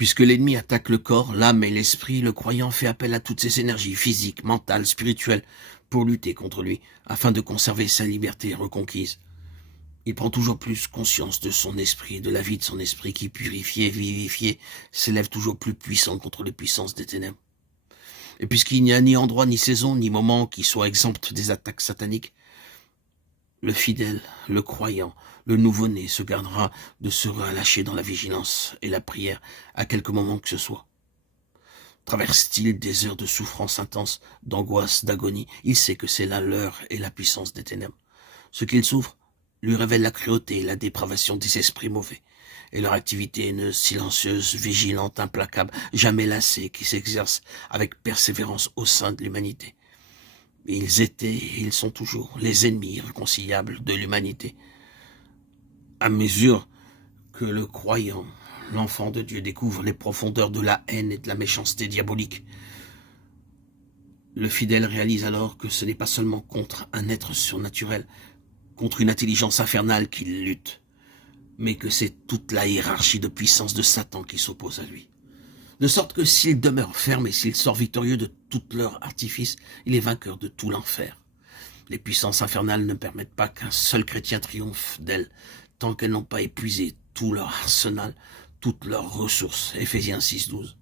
Puisque l'ennemi attaque le corps, l'âme et l'esprit, le croyant fait appel à toutes ses énergies physiques, mentales, spirituelles, pour lutter contre lui, afin de conserver sa liberté reconquise. Il prend toujours plus conscience de son esprit, de la vie de son esprit qui, purifié, vivifié, s'élève toujours plus puissant contre les puissances des ténèbres. Et puisqu'il n'y a ni endroit, ni saison, ni moment qui soit exempt des attaques sataniques, le fidèle, le croyant, le nouveau-né se gardera de se relâcher dans la vigilance et la prière à quelque moment que ce soit. Traverse-t-il des heures de souffrance intense, d'angoisse, d'agonie, il sait que c'est là l'heure et la puissance des ténèbres. Ce qu'il souffre lui révèle la cruauté et la dépravation des esprits mauvais, et leur activité haineuse, silencieuse, vigilante, implacable, jamais lassée, qui s'exerce avec persévérance au sein de l'humanité. Ils étaient et ils sont toujours les ennemis irréconciliables de l'humanité. À mesure que le croyant, l'enfant de Dieu, découvre les profondeurs de la haine et de la méchanceté diabolique, le fidèle réalise alors que ce n'est pas seulement contre un être surnaturel, contre une intelligence infernale qu'il lutte, mais que c'est toute la hiérarchie de puissance de Satan qui s'oppose à lui. De sorte que s'il demeure ferme et s'il sort victorieux de tout leur artifice, il est vainqueur de tout l'enfer. Les puissances infernales ne permettent pas qu'un seul chrétien triomphe d'elles, tant qu'elles n'ont pas épuisé tout leur arsenal, toutes leurs ressources. Éphésiens 6,12.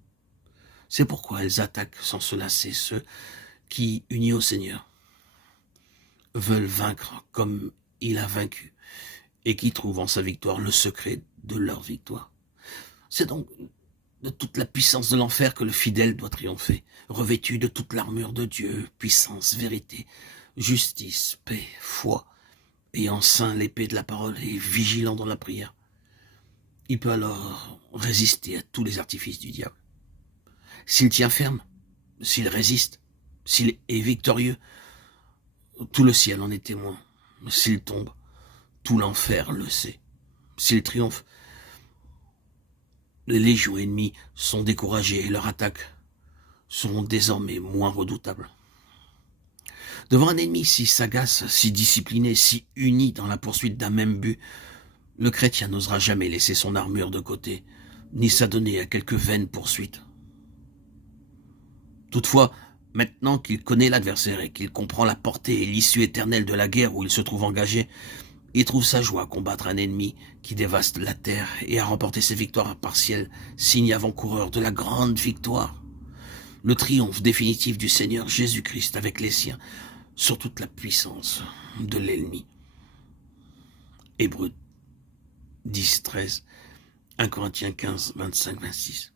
C'est pourquoi elles attaquent sans se lasser ceux qui, unis au Seigneur, veulent vaincre comme il a vaincu et qui trouvent en sa victoire le secret de leur victoire. C'est donc de toute la puissance de l'enfer que le fidèle doit triompher, revêtu de toute l'armure de Dieu, puissance, vérité, justice, paix, foi, ayant ceint l'épée de la parole et vigilant dans la prière. Il peut alors résister à tous les artifices du diable. S'il tient ferme, s'il résiste, s'il est victorieux, tout le ciel en est témoin. S'il tombe, tout l'enfer le sait. S'il triomphe, les légions ennemies sont découragées et leurs attaques seront désormais moins redoutables. Devant un ennemi si sagace, si discipliné, si uni dans la poursuite d'un même but, le chrétien n'osera jamais laisser son armure de côté, ni s'adonner à quelque vaine poursuite. Toutefois, maintenant qu'il connaît l'adversaire et qu'il comprend la portée et l'issue éternelle de la guerre où il se trouve engagé, il trouve sa joie à combattre un ennemi qui dévaste la terre et à remporter ses victoires partielles, signe avant-coureur de la grande victoire. Le triomphe définitif du Seigneur Jésus-Christ avec les siens sur toute la puissance de l'ennemi. Hébreux 10, 13, 1 Corinthiens 15, 25, 26.